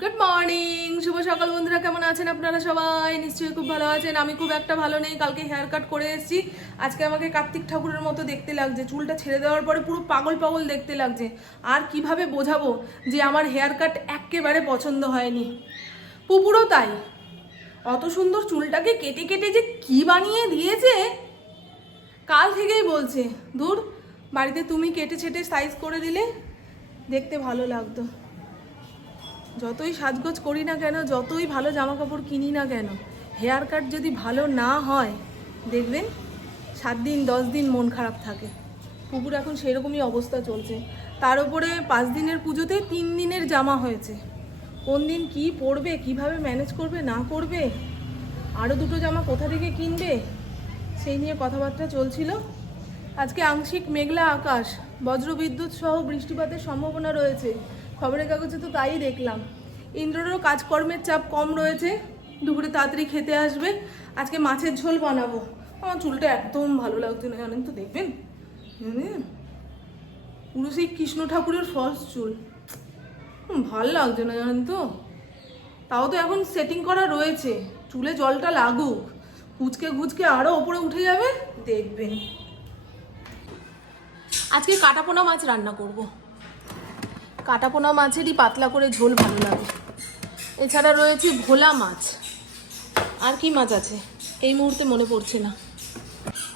Good morning শুভ সকাল বন্ধুরা, কেমন আছেন আপনারা সবাই? নিশ্চয়ই খুব ভালো আছেন। আমি খুব একটা ভালো নেই, কালকে হেয়ার কাট করে এসেছি। আজকে আমাকে কার্তিক ঠাকুরের মতো দেখতে লাগছে। চুলটা ছেড়ে দেওয়ার পরে পুরো পাগল পাগল দেখতে লাগছে। আর কীভাবে বোঝাবো যে আমার হেয়ার কাট একেবারে পছন্দ হয়নি? পুপুরও তাই। অত সুন্দর চুলটাকে কেটে কেটে যে কি বানিয়ে দিয়েছে? কাল থেকেই বলছে, দূর, বাড়িতে তুমি কেটে ছেটে সাইজ করে দিলে দেখতে ভালো লাগতো। যতই সাজগোজ করি না কেন, যতই ভালো জামা কাপড় কিনি না কেন হেয়ার কাট যদি ভালো না হয়, দেখবেন সাত দিন, দশ দিন মন খারাপ থাকে। পুকুর এখন সেরকমই অবস্থা চলছে। তার উপরে পাঁচ দিনের পুজোতে তিন দিনের জামা হয়েছে। কোন দিন কি পরবে, কীভাবে ম্যানেজ করবে, না করবে আরও দুটো জামা কোথা থেকে কিনবে, সেই নিয়ে কথাবার্তা চলছিল। আজকে আংশিক মেঘলা আকাশ, বজ্রবিদ্যুৎ সহ বৃষ্টিপাতের সম্ভাবনা রয়েছে। খবরের কাগজে তো তাই দেখলাম। ইন্দ্ররও কাজকর্মের চাপ কম রয়েছে। দুপুরে তাড়াতাড়ি খেতে আসবে। আজকে মাছের ঝোল বানাবো। আমার চুলটা একদম ভালো লাগছে না, জানেন তো, দেখবেন? পুরো সেই কৃষ্ণ ঠাকুরের ফলস চুল। ভালো লাগছে না, জানেন তো? তাও তো এখন সেটিং করা রয়েছে। চুলে জলটা লাগুক। কুচকে ঘুচকে আরও ওপরে উঠে যাবে, দেখবেন। আজকে কাটাপোনা মাছ রান্না করব। কাটাপোনা মাছেরই পাতলা করে ঝোল ভালো লাগে। এছাড়া রয়েছে ভোলা মাছ। আর কি মাছ আছে? এই মুহূর্তে মনে পড়ছে না।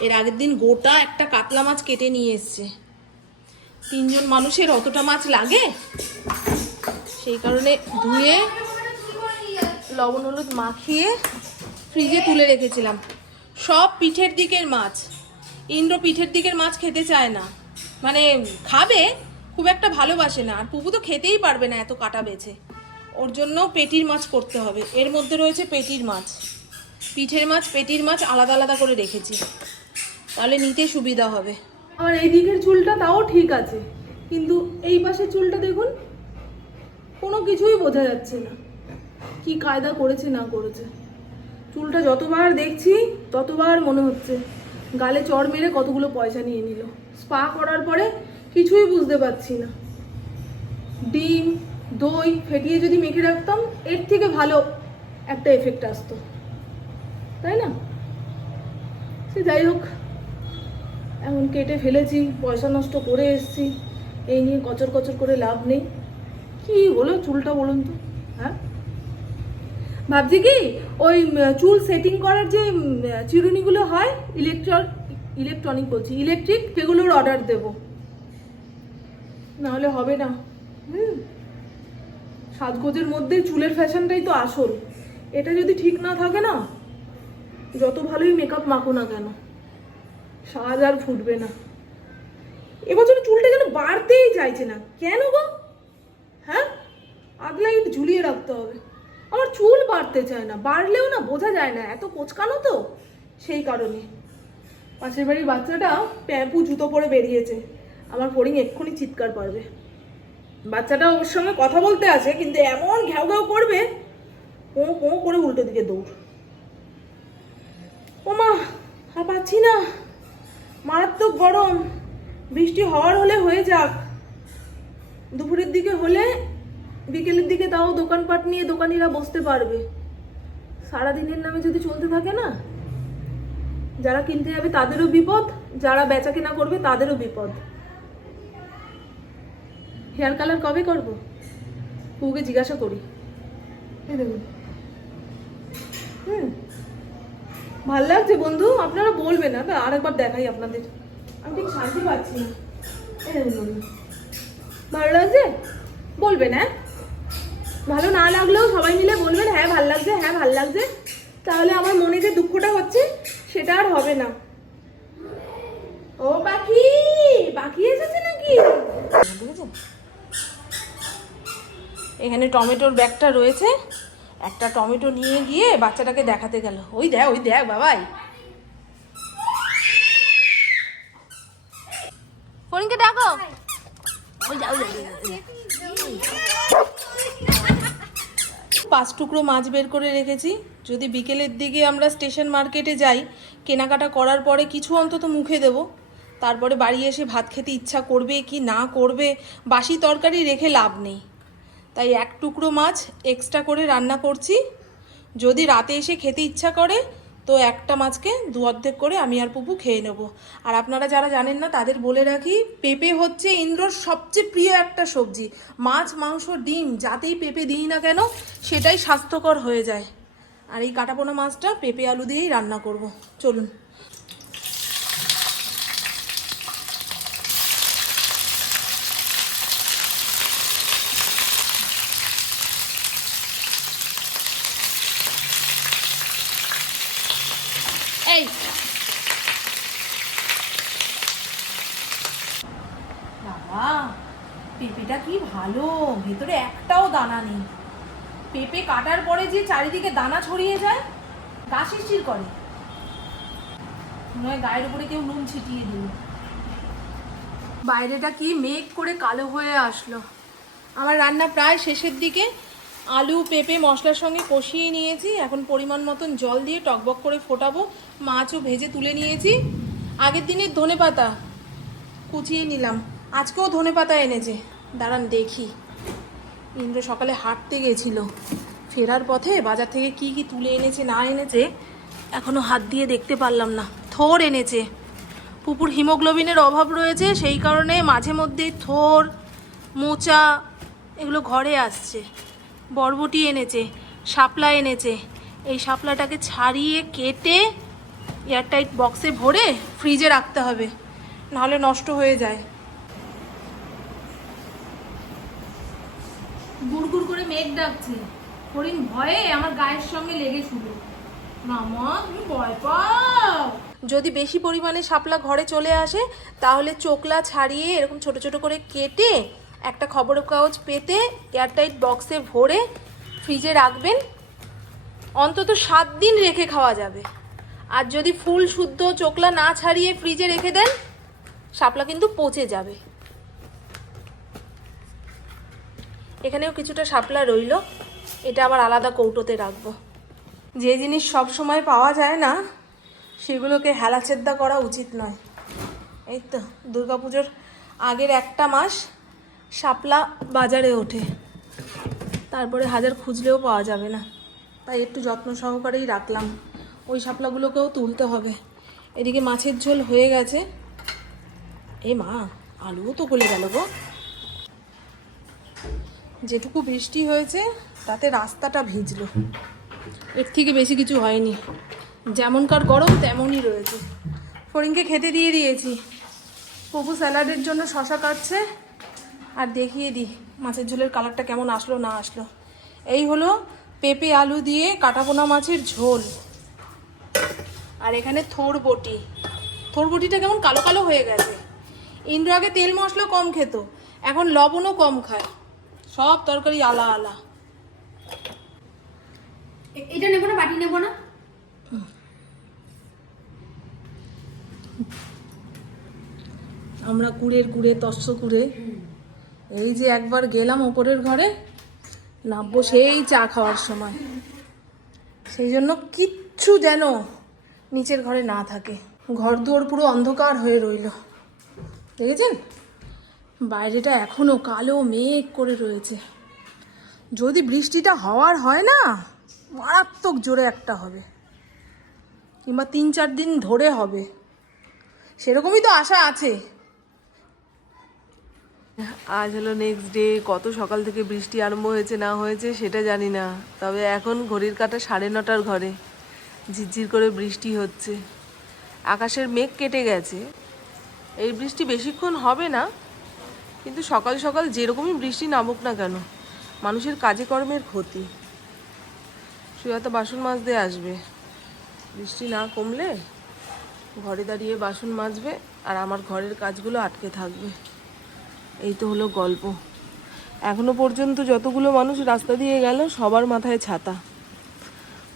এর আগের দিন গোটা একটা কাতলা মাছ কেটে নিয়ে এসছে। তিনজন মানুষের অতটা মাছ লাগে? সেই কারণে ধুয়ে লবণ হলুদ মাখিয়ে ফ্রিজে তুলে রেখেছিলাম। সব পিঠের দিকের মাছ। ইন্দ্র পিঠের দিকের মাছ খেতে চায় না। মানে খাবে, খুব একটা ভালোবাসে না। আর পুপু তো খেতেই পারবে না এত কাটা বেছে। ওর জন্য পেটির মাছ করতে হবে। এর মধ্যে রয়েছে পেটির মাছ। পিঠের মাছ, পেটির মাছ আলাদা আলাদা করে রেখেছি। তাহলে নিতে সুবিধা হবে। আমার এই দিকের চুলটা তাও ঠিক আছে। কিন্তু এই পাশের চুলটা দেখুন, কোনো কিছুই বোঝা যাচ্ছে না। কি কায়দা করেছে, না করেছে। চুলটা যতবার দেখছি, ততবার মনে হচ্ছে। গালে চড় মেরে কতগুলো পয়সা নিয়ে নিল। স্পা করার পরে কিছুই বুঝতে পারছি না। ডিম দই ফেটিয়ে যদি মেখে রাখতাম, এর থেকে ভালো একটা এফেক্ট আসতো। তাই না? সে যাই হোক এখন কেটে ফেলেছি, পয়সা নষ্ট করে এসেছি, এই নিয়ে কচর কচর করে লাভ নেই। কি হলো চুলটা বলুন তো? হ্যাঁ? ভাবছি কি, ওই চুল সেটিং করার যে চিরুনিগুলো হয় ইলেকট্রন ইলেকট্রনিক বলছি ইলেকট্রিক সেগুলোর অর্ডার দেব। নাহলে হবে না। হুম। সাজগোজের মধ্যে চুলের ফ্যাশনটাই তো আসল। এটা যদি ঠিক না থাকে না, যত ভালোই মেকআপ মাখো না কেন, সাজ আর ফুটবে না। এবছর চুলটা যেন বাড়তেই চাইছে না। কেন গো? হ্যাঁ? আগলাইট ঝুলিয়ে রাখতে হবে। আমার চুল বাড়তে চায় না, বাড়লেও না বোঝা যায় না, এত কোচকানো তো। সেই কারণে। পাশের বাড়ির বাচ্চাটা প্যাম্পু জুতো পরে বেরিয়েছে। আমার ফড়িং এক্ষুনি চিৎকার পারবে বাচ্চাটা ওর সঙ্গে কথা বলতে আছে, কিন্তু এমন ঘ্যাও ঘ্যাও করবে পোঁ পোঁ করে উল্টো দিকে দৌড়। ওমা আর পাচ্ছি না। মারাত্মক গরম। বৃষ্টি হওয়ার হলে হয়ে যাক। দুপুরের দিকে হলে বিকেলের দিকে তাও দোকানপাট নিয়ে দোকানিরা বসতে পারবে। সারাদিনের নামে যদি চলতে থাকে না, যারা কিনতে যাবে তাদেরও বিপদ, যারা বেচা কেনা করবে তাদেরও বিপদ। হেয়ার কালার কবে করব? পুকে জিজ্ঞাসা করি। হুম। ভালো লাগছে বন্ধু, আপনারা বলবেন না, তা আরেকবার দেখাই আপনাদের। আমি ঠিক শান্তি পাচ্ছি না। ভালো লাগছে? বলবেন হ্যাঁ? ভালো না লাগলেও সবাই মিলে বলবেন হ্যাঁ ভালো লাগছে হ্যাঁ ভালো লাগছে। তাহলে আমার মনে যে দুঃখটা হচ্ছে, সেটা আর হবে না। ও পাখি! পাখি এসেছে নাকি? এখানে টমেটোর ব্যাগটা রয়েছে। একটা টমেটো নিয়ে গিয়ে বাচ্চাটাকে দেখাতে গেল। ওই দেখ ওই দেখ বাবাই। যা। পাঁচ টুকরো মাছ বের করে রেখেছি। যদি বিকেলের দিকে আমরা স্টেশন মার্কেটে যাই, কেনাকাটা করার পরে কিছু অন্তত মুখে দেব। তারপরে বাড়ি এসে ভাত খেতে ইচ্ছা করবে কি না করবে, বাসি তরকারি রেখে লাভ নেই। তাই এক টুকরো মাছ এক্সট্রা করে রান্না করছি। যদি রাতে এসে খেতে ইচ্ছা করে, তো একটা মাছকে দু অর্ধেক করে আমি আর পুপু খেয়ে নেব। আর আপনারা যারা জানেন না, তাদের বলে রাখি, পেঁপে হচ্ছে ইন্দ্রর সবচেয়ে প্রিয় একটা সবজি। মাছ, মাংস, ডিম, যাতেই পেঁপে দিই না কেন, সেটাই স্বাস্থ্যকর হয়ে যায়। আর এই কাটাপোনা মাছটা পেঁপে আলু দিয়েই রান্না করব। চলুন এই বাবা পেঁপেটা কি ভালো ভেতরে একটাও দানা নেই। পেঁপে কাটার পরে যে চারিদিকে দানা ছড়িয়ে যায় গা শিরশির করে। নয় গায়ের উপরে কেউ নুন ছিটিয়ে দিল। বাইরেটা কি মেঘ করে কালো হয়ে আসলো। আমার রান্না প্রায় শেষের দিকে। আলু, পেঁপে, মশলার সঙ্গে কষিয়ে নিয়েছি। এখন পরিমাণ মতন জল দিয়ে টকবক করে ফোটাবো। মাছও ভেজে তুলে নিয়েছি। আগের দিনের ধনে পাতা কুচিয়ে নিলাম। আজকেও ধনে পাতা এনেছে। দাঁড়ান, দেখি। ইন্দ্র সকালে হাঁটতে গেছিল। ফেরার পথে বাজার থেকে কি কি তুলে এনেছে, না এনেছে, এখনও হাত দিয়ে দেখতে পারলাম না। থোর এনেছে। পুকুর হিমোগ্লোবিনের অভাব রয়েছে, সেই কারণে মাঝে মধ্যেই থোর, মোচা এগুলো ঘরে আসছে। বরবটি এনেছে, শাপলা এনেছে। এই শাপলাটাকে ছাড়িয়ে কেটে এয়ারটাইট বক্সে ভরে ফ্রিজে রাখতে হবে, নাহলে নষ্ট হয়ে যায়। গুড়গুড় করে মেঘ ডাকছে। হরিণ ভয়ে আমার গায়ের সঙ্গে ভয় পাও? যদি বেশি পরিমাণে শাপলা ঘরে চলে আসে, তাহলে চোকলা ছাড়িয়ে এরকম ছোট ছোট করে কেটে একটা খবরের কাগজ পেতে এয়ারটাইট বক্সে ভরে ফ্রিজে রাখবেন। অন্তত সাত দিন রেখে খাওয়া যাবে। আর যদি ফুল, শুদ্ধ চোকলা না ছাড়িয়ে ফ্রিজে রেখে দেন, শাপলা কিন্তু পচে যাবে। এখানেও কিছুটা শাপলা রইল। এটা আবার আলাদা কৌটোতে রাখব। যে জিনিস সব সময় পাওয়া যায় না, সেগুলোকে হেলাচেদ্দা করা উচিত নয়। এই তো দুর্গাপুজোর আগের একটা মাস শাপলা বাজারে ওঠে। তারপরে হাজার খুঁজলেও পাওয়া যাবে না। তাই একটু যত্ন সহকারেই রাখলাম। ওই শাপলাগুলোকেও তুলতে হবে। এদিকে মাছের ঝোল হয়ে গেছে। এ মা, আলুও তো গলে গেল গো। যেটুকু বৃষ্টি হয়েছে তাতে রাস্তাটা ভিজলো। এর থেকে বেশি কিছু হয়নি। যেমনকার গরম তেমনই রয়েছে। ফরিনকে খেতে দিয়ে দিয়েছি। পপু স্যালাডের জন্য শশা কাটছে। আর দেখিয়ে দিই মাছের ঝোলের কালারটা কেমন আসলো না আসলো। এই হলো পেঁপে আলু দিয়ে কাটাপোনা মাছের ঝোল। আর এখানে থোর বটি। থোর বটিটা কেমন কালো কালো হয়ে গেছে। ইন্দ্র আগে তেল মশলা কম খেত এখন লবণও কম খায়। সব তরকারি আলা আলা। এটা নেব না বাটি নেব না? আমরা কুড়ের কুড়ে তস্য কুড়ে। এই যে একবার গেলাম ওপরের ঘরে নামবো সেই চা খাওয়ার সময়। সেই জন্য কিচ্ছু যেন নিচের ঘরে না থাকে। ঘর দুয়ার পুরো অন্ধকার হয়ে রইল। দেখেছেন? বাইরেটা এখনও কালো মেঘ করে রয়েছে। যদি বৃষ্টিটা হওয়ার হয় না, মারাত্মক জোরে একটা হবে। কিংবা তিন চার দিন ধরে হবে। সেরকমই তো আশা আছে। আজ হলো নেক্সট ডে কত সকাল থেকে বৃষ্টি আরম্ভ হয়েছে, না হয়েছে, সেটা জানি না। তবে এখন ঘড়ির কাটা সাড়ে নটার ঘরে। ঝিরঝির করে বৃষ্টি হচ্ছে। আকাশের মেঘ কেটে গেছে। এই বৃষ্টি বেশিক্ষণ হবে না কিন্তু সকাল সকাল যেরকমই বৃষ্টি নামুক না কেন, মানুষের কাজে কর্মের ক্ষতি। সুয়াতা বাসন মাজতে আসবে। বৃষ্টি না কমলে ঘরে দাঁড়িয়ে বাসন মাজবে আর আমার ঘরের কাজগুলো আটকে থাকবে। এই তো হলো গল্প। এখনও পর্যন্ত যতগুলো মানুষ রাস্তা দিয়ে গেল, সবার মাথায় ছাতা।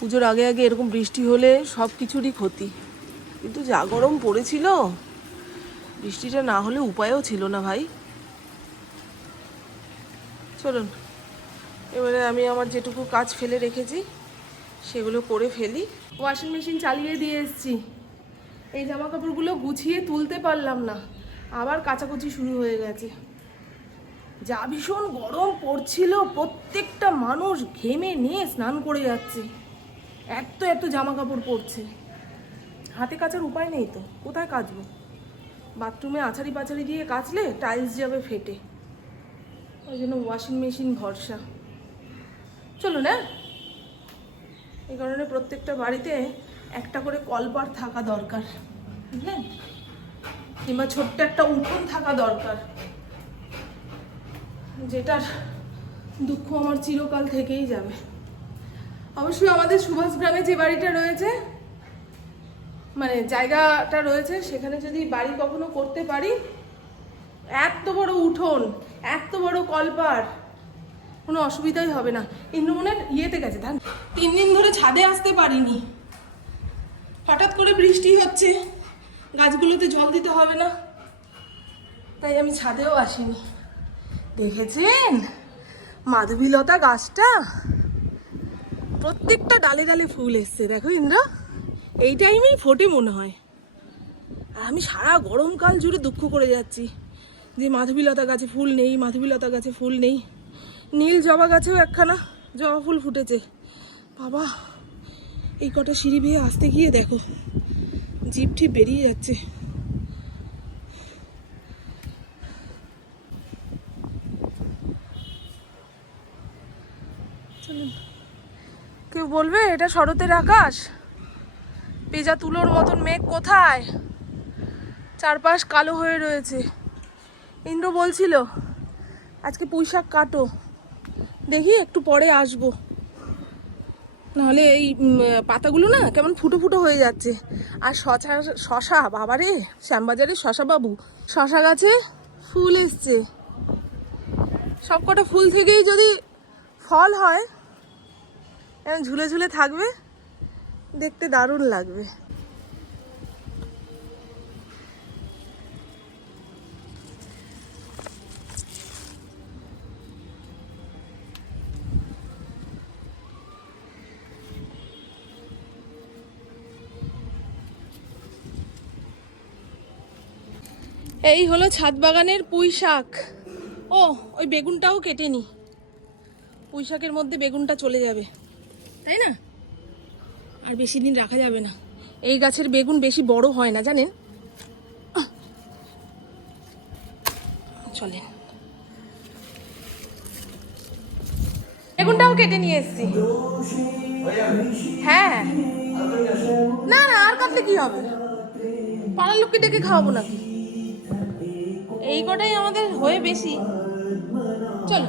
পুজোর আগে আগে এরকম বৃষ্টি হলে সব কিছুরই ক্ষতি। কিন্তু যা গরম পড়েছিল, বৃষ্টিটা না হলে উপায়ও ছিল না ভাই। চলুন। এবারে আমি আমার যেটুকু কাজ ফেলে রেখেছি, সেগুলো করে ফেলি। ওয়াশিং মেশিন চালিয়ে দিয়ে এসেছি। এই জামা কাপড়গুলো গুছিয়ে তুলতে পারলাম না। আবার কাচাকুচি শুরু হয়ে গেছে। যা ভীষণ গরম পড়ছিল, প্রত্যেকটা মানুষ ঘেমে নিয়ে স্নান করে যাচ্ছে। এত এত জামা কাপড় পরছে হাতে কাচার উপায় নেই তো, কোথায় কাচবো? বাথরুমে আছাড়ি পাছাড়ি দিয়ে কাচলে টাইলস যাবে ফেটে। ওই জন্য ওয়াশিং মেশিন ভরসা। চলো না এই কারণে প্রত্যেকটা বাড়িতে একটা করে কলপার থাকা দরকার, বুঝলেন? কিংবা ছোট্ট একটা উঠোন থাকা দরকার, যেটার দুঃখ আমার চিরকাল থেকেই যাবে। অবশ্যই আমাদের সুভাষ গ্রামে যে বাড়িটা রয়েছে মানে জায়গাটা রয়েছে, সেখানে যদি বাড়ি কখনো করতে পারি এত বড় উঠোন, এত বড় কলপার, কোনো অসুবিধাই হবে না। ইন্দ্রমনের ইয়েতে গেছে ধান তিন দিন ধরে ছাদে আসতে পারিনি। হঠাৎ করে বৃষ্টি হচ্ছে, গাছগুলোতে জল দিতে হবে না। তাই আমি ছাদেও আসিনি। দেখেছেন? মাধবীলতা গাছটা? প্রত্যেকটা ডালে ডালে ফুল এসছে, দেখো ইন্দ্র। এই টাইমেই ফোটে মনে হয়। আর আমি সারা গরমকাল জুড়ে দুঃখ করে যাচ্ছি। যে মাধবীলতা গাছে ফুল নেই, মাধবীলতা গাছে ফুল নেই। নীল জবা গাছেও একখানা জবা ফুল ফুটেছে। বাবা, এই কটা সিঁড়ি বেয়ে আসতে গিয়ে দেখো জিপ ঠিপ বেরিয়ে যাচ্ছে। কেউ বলবে, এটা শরতের আকাশ? পেজা তুলোর মতন মেঘ কোথায়? চারপাশ কালো হয়ে রয়েছে। ইন্দ্র বলছিল, আজকে পুঁই শাক কাটো, দেখি একটু পরে আসব। নাহলে এই পাতাগুলো না কেমন ফুটো ফুটো হয়ে যাচ্ছে। আর শশা শশা, বাবারে, শ্যামবাজারে শশা বাবু, শশা গাছে ফুল এসছে। সবকটা ফুল থেকেই যদি ফল হয় ঝুলে ঝুলে থাকবে, দেখতে দারুণ লাগবে। এই হলো ছাদ বাগানের পুঁই শাক। ও, ওই বেগুনটাও কেটে নি। পুঁই শাকের মধ্যে বেগুনটা চলে যাবে। তাই না? আর বেশি দিন রাখা যাবে না। এই গাছের বেগুন বেশি বড় হয় না, জানেন। চলেন। বেগুনটাও কেটে নিয়ে এসছি। হ্যাঁ। না না, আর কাটলে কি হবে? পাড়ার লোককে ডেকে খাওয়াবো নাকি? এই কটাই আমাদের হয়ে বেশি। চলো।